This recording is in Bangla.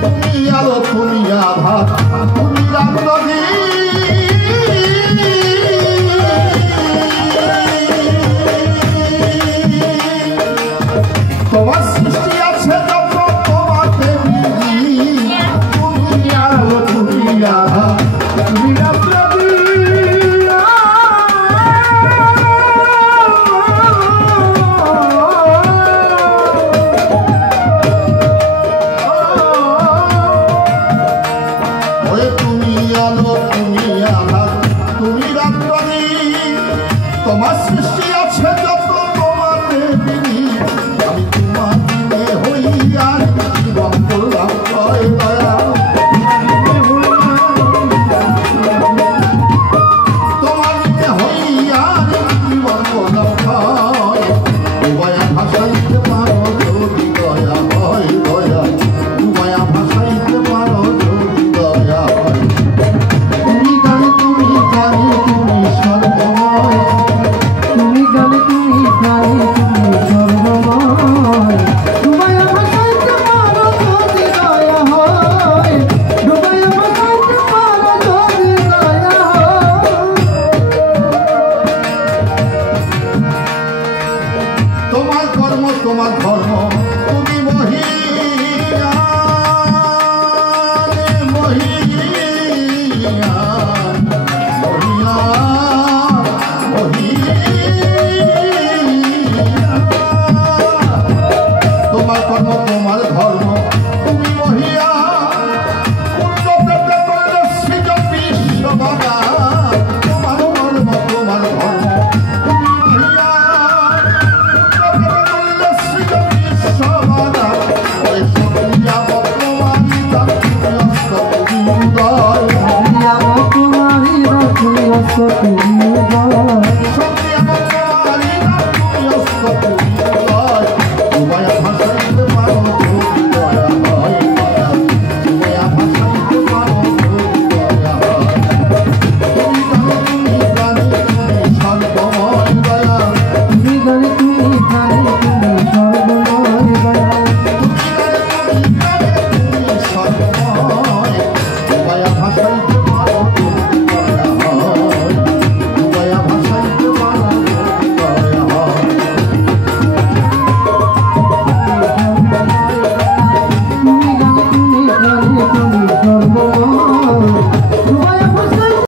তুমি আলো তুমি আধার তুমি রামনদী তোমার সৃষ্টি আছে যত তোমাকে তুমি আলো তুমি আধার তুমি রামনদী তোমার সৃষ্টি আছে যত তোমাকে বিনি আমি তোমার দিনে হইয়া জীবন করলাম ভয় দয়া তোমার দিনে হইয়া জীবন করলাম ভয় দয়া ভাসাইতে পারো যদি দয়া হয় দয়া দয়া ভাসাইতে পারো যদি দয়া হয় তুমি জানি তুমি সর্বময় তুমি জানি তুমি সর্বময় ডুবাইয়া ভাসাইতে পারো যদি দয়া হয় ডুবাইয়া ভাসাইতে পারো যদি দয়া হয় তোমার কর্ম তোমার ধর্ম তুমি মহিয়া মহিয়া তোমার কর্ম তোমার ধর্ম